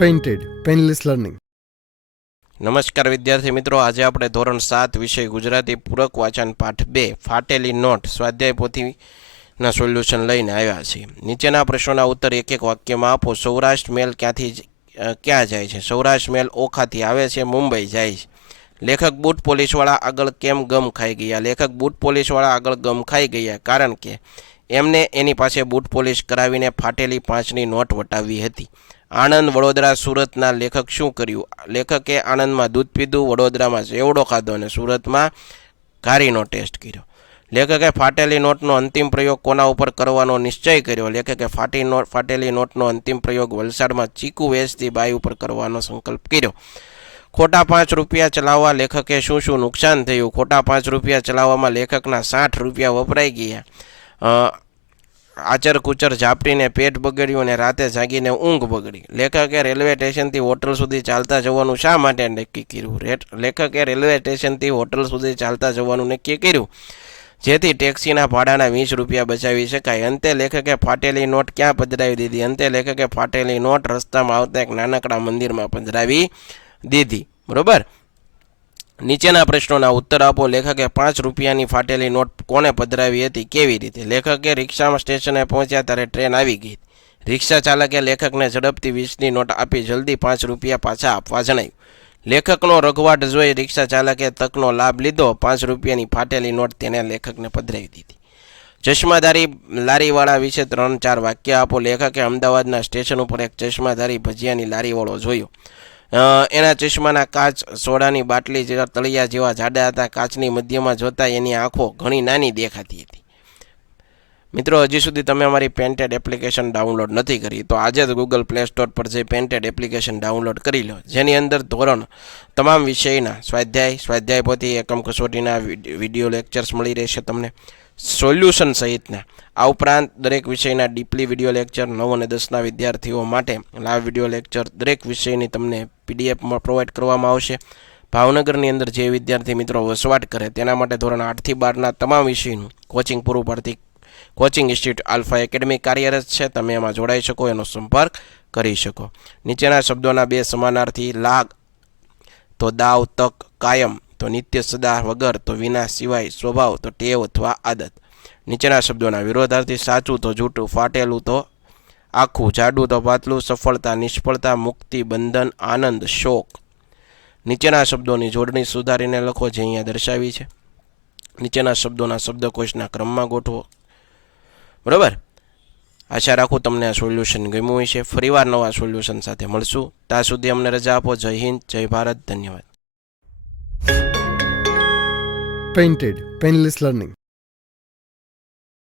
Painted painless learning. નમસ્કાર વિદ્યાર્થી મિત્રો, આજે આપણે ધોરણ 7 વિષય ગુજરાતી પૂરક વાંચન પાઠ 2 ફાટેલી નોટ સ્વાધ્યાય પોથીના સોલ્યુશન લઈને આવ્યા છીએ. નીચેના પ્રશ્નોના ઉત્તર એક એક વાક્યમાં આપો. સૌરાષ્ટ્ર મેલ ક્યાં જાય છે? સૌરાષ્ટ્ર મેલ ઓખાથી આવે છે, મુંબઈ જાય છે. લેખક બૂટ પોલીસવાળા આગળ કેમ ગમ ખાઈ ગયા? લેખક બૂટ પોલીસવાળા આગળ ગમ ખાઈ ગયા કારણ કે એમને એની પાસે બૂટ પોલીસ કરાવીને ફાટેલી 5ની નોટ વટાવી હતી. આણંદ, વડોદરા, સુરતના લેખક શું કર્યું? લેખકે આણંદમાં દૂધ પીધું, વડોદરામાં સેવડો ખાધો અને સુરતમાં ઘારીનો ટેસ્ટ કર્યો. લેખકે ફાટેલી નોટનો અંતિમ પ્રયોગ કોના ઉપર કરવાનો નિશ્ચય કર્યો? લેખકે ફાટેલી નોટનો અંતિમ પ્રયોગ વલસાડમાં ચીકુ વેચતી બાઈ ઉપર કરવાનો સંકલ્પ કર્યો. ખોટા 5 રૂપિયા ચલાવવા લેખકે શું શું નુકસાન થયું? ખોટા 5 રૂપિયા ચલાવવામાં લેખકના 60 રૂપિયા વપરાઈ ગયા. આચર કુચર ઝાપટીને પેટ બગડ્યું અને રાતે જાગીને ઊંઘ બગડી. લેખકે રેલવે સ્ટેશનથી હોટલ સુધી ચાલતા જવાનું શા માટે નક્કી કર્યું? લેખકે રેલવે સ્ટેશનથી હોટલ સુધી ચાલતા જવાનું નક્કી કર્યું જેથી ટેક્સીના ભાડાના 20 રૂપિયા બચાવી શકાય. અંતે લેખકે ફાટેલી નોટ ક્યાં પધરાવી દીધી? અંતે લેખકે ફાટેલી નોટ રસ્તામાં આવતા એક નાનકડા મંદિરમાં પધરાવી દીધી. બરોબર. નીચેના પ્રશ્નોના ઉત્તર આપો. લેખકે 5 રૂપિયાની ફાટેલી નોટ કોને પધરાવી હતી? કેવી રીતે? લેખકે રિક્ષામાં સ્ટેશને પહોંચ્યા ત્યારે ટ્રેન આવી ગઈ. રિક્ષા ચાલકે લેખકને ઝડપથી 20ની નોટ આપી જલ્દી 5 રૂપિયા પાછા આપવા જણાવ્યું. લેખકનો રઘવાટ જોઈ રિક્ષા ચાલકે તકનો લાભ લીધો. 5 રૂપિયાની ફાટેલી નોટ તેને લેખકને પધરાવી દીધી. ચશ્માધારી લારીવાળા વિશે 3-4 વાક્ય આપો. લેખકે અમદાવાદના સ્ટેશન ઉપર એક ચશ્માધારી ભજીયાની લારીવાળો જોયો. એના ચશ્માના કાચ સોડાની બાટલી જેવા તળિયા જેવા જાડા હતા. કાચની મધ્યમાં જોતા એની આંખો ઘણી નાની દેખાતી હતી. મિત્રો, હજી સુધી તમે અમારી પેન્ટેડ એપ્લિકેશન ડાઉનલોડ નથી કરી તો આજે જ ગૂગલ પ્લે સ્ટોર પર જઈ પેન્ટેડ એપ્લિકેશન ડાઉનલોડ કરી લો, જેની અંદર ધોરણ તમામ વિષયના સ્વાધ્યાય પોથી, એકમ કસોટીના વિડીયો લેક્ચર્સ મળી રહેશે તમને, સોલ્યુશન સહિતના. આ ઉપરાંત દરેક વિષયના ડીપલી વિડીયો લેક્ચર 9 અને 10ના વિદ્યાર્થીઓ માટે લાઈવ વિડીયો લેક્ચર દરેક વિષયની તમને પીડીએફમાં પ્રોવાઈડ કરવામાં આવશે. ભાવનગરની અંદર જે વિદ્યાર્થી મિત્રો વસવાટ કરે તેના માટે ધોરણ 8થી 12ના તમામ વિષયનું કોચિંગ પૂરું પાડતી કોચિંગ ઇન્સ્ટિટ્યૂટ આલ્ફા એકેડમી કાર્યરત છે. તમે એમાં જોડાઈ શકો, એનો સંપર્ક કરી શકો. નીચેના શબ્દોના 2 સમાનાર્થી. લાગ તો દાવ, તક, કાયમ તો નિત્ય, સદા, વગર તો વિના, સિવાય, સ્વભાવ તો ટેવ અથવા આદત. નીચેના શબ્દોના વિરોધાર્થી. સાચું તો જૂઠું, ફાટેલું તો આખું, જાડું તો પાતળું, સફળતા, નિષ્ફળતા, મુક્તિ, બંધન, આનંદ, શોક. નીચેના શબ્દોની જોડણી સુધારીને લખો જે અહીંયા દર્શાવી છે. નીચેના શબ્દોના શબ્દકોશના ક્રમમાં ગોઠવો. બરાબર. આશા રાખું તમને આ સોલ્યુશન ગમ્યું હશે. ફરીવાર નવા સોલ્યુશન સાથે મળશું. ત્યાં સુધી અમને રજા આપો. જય હિન્દ, જય ભારત, ધન્યવાદ. Painted painless learning.